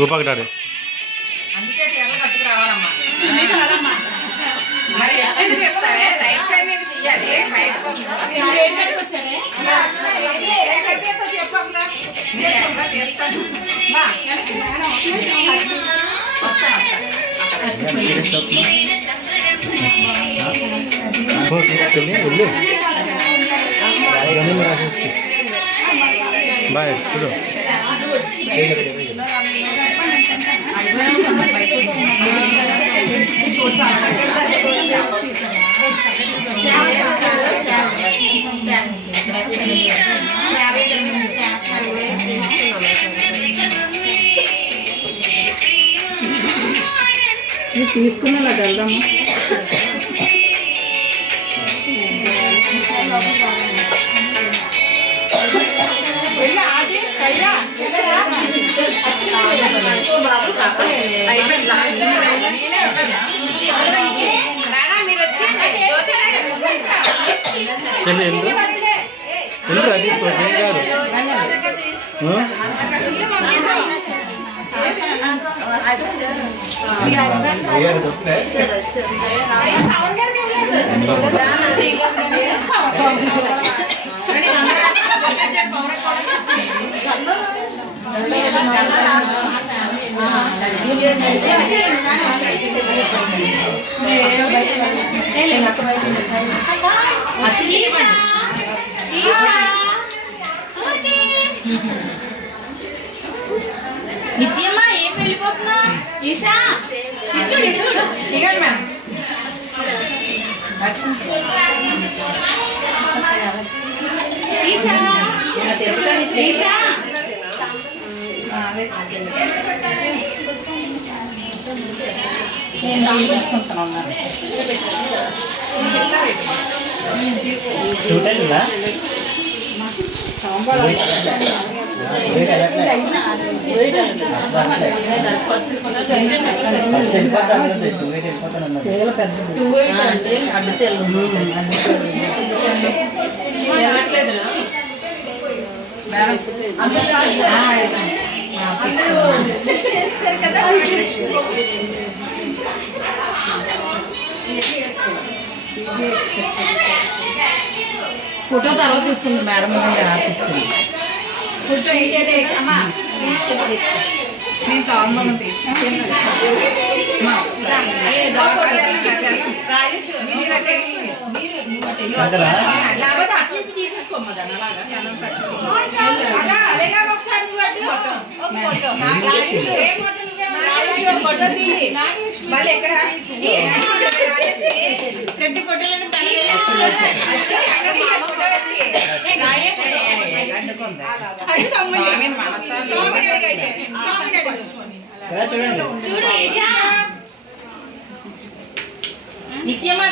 రూపాకటాడు అందుకే చీరలు కట్టుకు రావాలమ్మా. మరి ఎక్కడ చెప్తావే రైట్ సైడ్ నుంచి చెయ్యాలి బయటకు చెప్పు అసలు బాయ్ చూడు తీసుకున్నా వెళ్దాము. ఎందుకు అది కాదు నిత్యమ్మా ఏం వెళ్ళిపోతున్నా ఈషా ఇగండి మేడం ఈషా ఈషా నేను తీసుకుంటున్నాను. అంటే అడ్డు సేల్ ఫోటో తర్వాత తీసుకుంది మేడం ఆపించింది. ఫోటో నేను తాను తీసాను. లేకపోతే అటు నుంచి తీసేసుకోమ్మా దాన్ని అలాగా అలాగా ఒకసారి మళ్ళీ ఎక్కడ ప్రతి ఫోటోలను చూడు నిత్యమ్మ